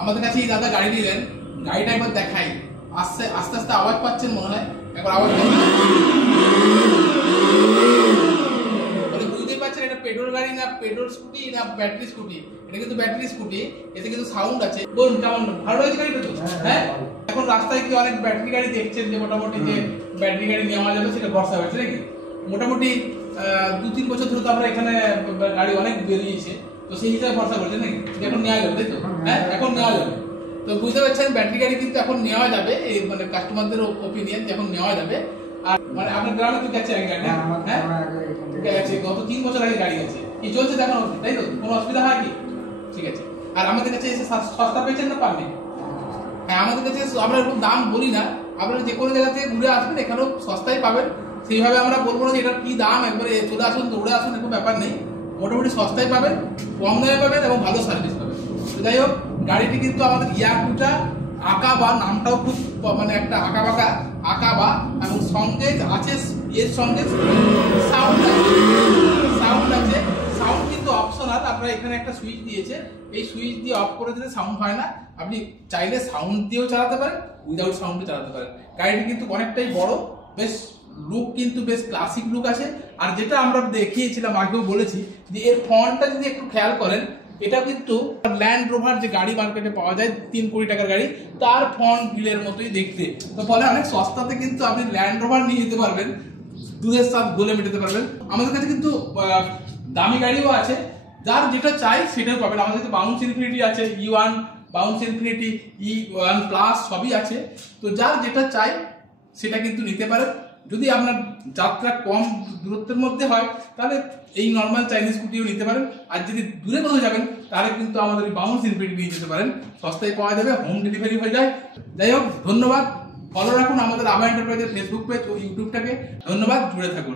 আমাদের কাছে এই দাদা গাড়ি নিলেন, গাড়িটা একবার দেখাই। আস্তে আস্তে আস্তে আওয়াজ পাচ্ছেন মনে হয়, একবার আওয়াজ বুঝতেই পারছেন এটা পেট্রোল গাড়ি না পেট্রোল স্কুটি না ব্যাটারি স্কুটি। এটা কিন্তু ব্যাটারি স্কুটি, এতে কিন্তু সাউন্ড আছে। বলুন কেমন ভালো হয়েছে গাড়িটা তো? হ্যাঁ, এখন রাস্তায় কি অনেক ব্যাটারি গাড়ি দেখছেন যে মোটামুটি যে ব্যাটারি গাড়ি নেওয়া যাবে সেটা ভরসা হয়েছে নাকি? মোটামুটি 2-3 বছর ধরে তো আমরা এখানে গাড়ি অনেক বেরিয়েছে, তো সেই হিসাবে ভরসা করছে নাকি এখন নেওয়া যাবে, তাই তো? হ্যাঁ, এখন নেওয়া যাবে। তো বুঝতে পারছেন ব্যাটারি গাড়ি কিন্তু এখন নেওয়া যাবে, এই মানে কাস্টমারদের ওপিনিয়ন যে এখন নেওয়া যাবে। আর মানে আপনার গ্রামে তো গেছে আগে গাড়ি? হ্যাঁ, গেছে, গত 3 বছর আগে গাড়ি আছে। কি চলছে দেখানো, তাই তো? কোনো অসুবিধা হয় কি? ঠিক আছে। আর আমাদের কাছে এসে সস্তা পেয়েছেন না পাননি? হ্যাঁ, আমাদের কাছে আমরা এরকম দাম বলি না, আপনারা যে কোনো জায়গা থেকে ঘুরে আসবেন এখানেও সস্তায় পাবেন। সেইভাবে আমরা বলবো না যে এটার কি দাম, একবারে চলে আসুন দৌড়ে আসুন, এরকম ব্যাপার নেই। মোটামুটি সস্তায় পাবেন, কম দামে পাবেন এবং ভালো সার্ভিস পাবেন। তো যাই হোক, গাড়িটি কিন্তু আমাদের ইয়াকুটা আকাবা, নামটাও খুব মানে একটা আকাবা এবং সঙ্গে আছে, এর সঙ্গে সাউন্ড আছে। সাউন্ড কিন্তু অপশনাল, আপনারা এখানে একটা সুইচ দিয়েছে, এই সুইচ দিয়ে অফ করে দিলে সাউন্ড হয় না। আপনি চাইলে সাউন্ড দিয়েও চালাতে পারেন, উইদাউট সাউন্ডে চালাতে পারেন। গাড়িটি কিন্তু অনেকটাই বড়, বেশ লুক কিন্তু বেশ ক্লাসিক লুক আছে। আর যেটা আমরা দেখিয়েছিলাম আগেও বলেছি যে এর ফন্টটা যদি একটু খেয়াল করেন, এটা কিন্তু ল্যান্ড রোভার যে গাড়ি মার্কেটে পাওয়া যায় 3 কোটি টাকার গাড়ি, তার ফন্ট গ্রিলের মতোই দেখতে। তো ফলে অনেক সস্তাতে কিন্তু আপনি ল্যান্ড রোভার নিয়ে যেতে পারবেন, দুধের সাথে গোলে মেটাতে পারবেন। আমাদের কাছে কিন্তু দামি গাড়িও আছে, যার যেটা চাই সেটাও পাবেন। আমাদের কাছে বাউন্স ইনফিনিটি আছে, E1 bounce infinity, E1 plus সবই আছে। তো যার যেটা চাই সেটা কিন্তু নিতে পারেন। যদি আপনার যাত্রা কম দূরত্বের মধ্যে হয় তাহলে এই নর্মাল চাইনিজ স্কুটিও নিতে পারেন। আর যদি দূরে কোথাও যাবেন তাহলে কিন্তু আমাদের বাউন্স ইনফিনিটি নিয়ে যেতে পারেন, সস্তায় পাওয়া যাবে, হোম ডেলিভারি হয়ে যায়। যাই হোক, ধন্যবাদ। ফলো রাখুন আমাদের আভা এন্টারপ্রাইজের ফেসবুক পেজ ও ইউটিউবটাকে। ধন্যবাদ, জুড়ে থাকুন।